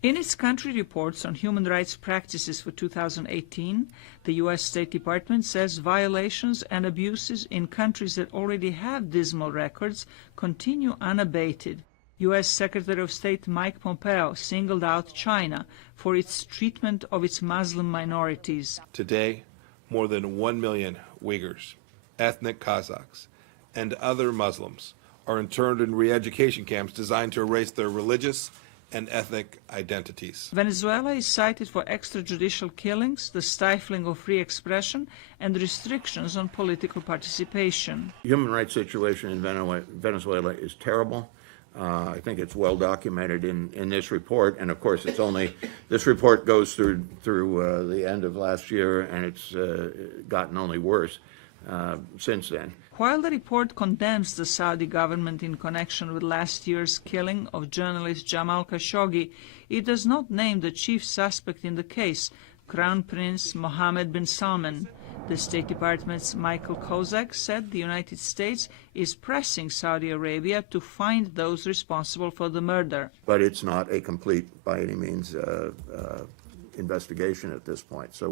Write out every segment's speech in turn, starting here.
In its country reports on human rights practices for 2018, the U.S. State Department says violations and abuses in countries that already have dismal records continue unabated. U.S. Secretary of State Mike Pompeo singled out China for its treatment of its Muslim minorities. Today, more than 1 million Uyghurs, ethnic Kazakhs, and other Muslims are interned in re-education camps designed to erase their religious and ethnic identities. Venezuela is cited for extrajudicial killings, the stifling of free expression, and restrictions on political participation. The human rights situation in Venezuela is terrible. I think it's well documented in this report, and of course this report goes through the end of last year, and it's gotten only worse since then. While the report condemns the Saudi government in connection with last year's killing of journalist Jamal Khashoggi, it does not name the chief suspect in the case, Crown Prince Mohammed bin Salman. The State Department's Michael Kozak said the United States is pressing Saudi Arabia to find those responsible for the murder. But it's not a complete, by any means, investigation at this point. So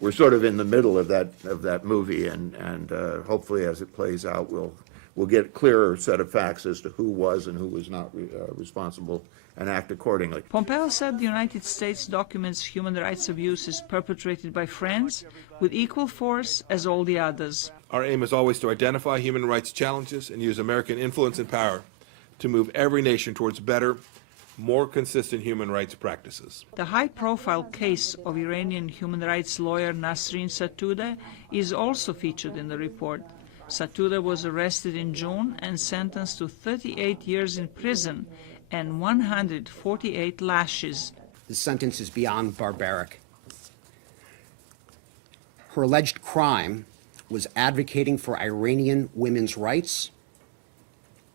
we're sort of in the middle of that movie, and hopefully, as it plays out, we'll get a clearer set of facts as to who was and who was not responsible, and act accordingly. Pompeo said the United States documents human rights abuses perpetrated by friends with equal force as all the others. Our aim is always to identify human rights challenges and use American influence and power to move every nation towards better, more consistent human rights practices. The high-profile case of Iranian human rights lawyer Nasrin Sotoudeh is also featured in the report. Sotoudeh was arrested in June and sentenced to 38 years in prison and 148 lashes. The sentence is beyond barbaric. Her alleged crime was advocating for Iranian women's rights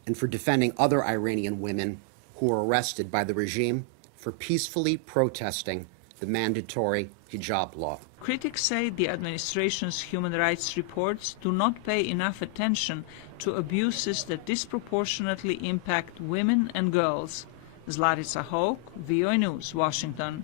and for defending other Iranian women who were arrested by the regime for peacefully protesting the mandatory hijab law. Critics say the administration's human rights reports do not pay enough attention to abuses that disproportionately impact women and girls. Zlarica Houk, VOA News, Washington.